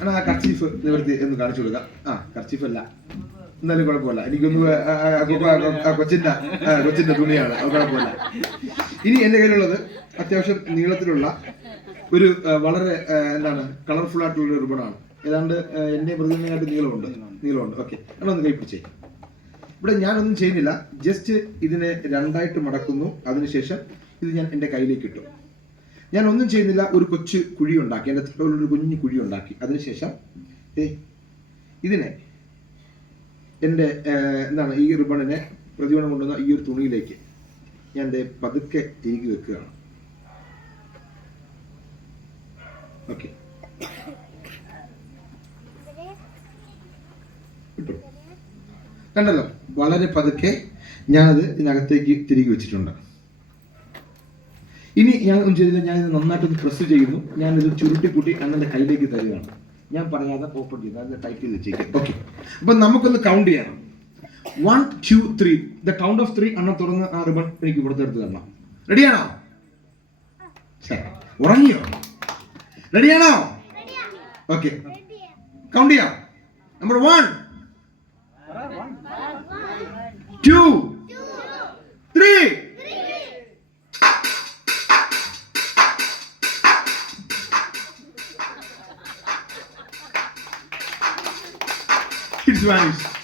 എന്നാ ആ കർച്ചീഫ് നിവർത്തി എന്ന് കാണിച്ചു കൊടുക്കാം. ആ കർച്ചീഫ് അല്ല എന്നാലും കുഴപ്പമില്ല. എനിക്കൊന്ന് കൊച്ചിന്റെ കൊച്ചിന്റെ തുണിയാണ്. അത് കുഴപ്പമില്ല. ഇനി എന്റെ കയ്യിലുള്ളത് അത്യാവശ്യം നീളത്തിലുള്ള ഒരു വളരെ എന്താണ് കളർഫുൾ ആയിട്ടുള്ള ഒരു റിബണാണ്. ഏതാണ്ട് എന്റെ മൃഗത്തിനായിട്ട് നീളമുണ്ട്. നീളമുണ്ട്. ഓക്കെ. അതൊന്ന് കൈ പിടിച്ചേ ഇവിടെ ഞാനൊന്നും ചെയ്യുന്നില്ല. ജസ്റ്റ് ഇതിനെ രണ്ടായിട്ട് മടക്കുന്നു. അതിനുശേഷം ഇത് ഞാൻ എന്റെ കയ്യിലേക്ക് ഇട്ടു. ഞാൻ ഒന്നും ചെയ്യുന്നില്ല. ഒരു കൊച്ചു കുഴി ഉണ്ടാക്കി. എന്റെ തൊട്ടയിൽ ഒരു കുഞ്ഞു കുഴി ഉണ്ടാക്കി. അതിനുശേഷം ഇതിനെ എന്റെ എന്താണ് ഈ റിബണിനെ പ്രതിമണം കൊണ്ടുവന്ന ഈ ഒരു തുണിയിലേക്ക് ഞാൻ ദേ പതുക്കെ തിരികെ വെക്കുകയാണ്. ഓക്കെ. കണ്ടല്ലോ? വളരെ പതുക്കെ ഞാനത് ഇതിനകത്തേക്ക് തിരികെ വെച്ചിട്ടുണ്ട്. ഇനി ഞാൻ ഒന്നും ചെയ്തില്ല ഞാൻ ഇത് നന്നായിട്ടൊന്ന് പ്രസ് ചെയ്യുന്നു. ഞാൻ ഇത് ചുരുട്ടിക്കൂട്ടി അങ്ങനെ കയ്യിലേക്ക് തരികയാണ്. ഞാൻ പറയാതെ ഓപ്പൺ ചെയ്ത് അതിന്റെ ടൈപ്പ് ചെയ്ത് വെച്ചേക്കാം ഓക്കെ അപ്പൊ നമുക്കൊന്ന് കൗണ്ട് ചെയ്യണം one two three the count of three അണ്ണൻ തുറന്ന് ആ റിബൺ എനിക്ക് പുറത്തെടുത്ത് തരണം. റെഡിയാണോ ഉറങ്ങിയോ? റെഡിയാണോ ഓക്കെ കൗണ്ട് ചെയ്യാം. Number one two It's vanished.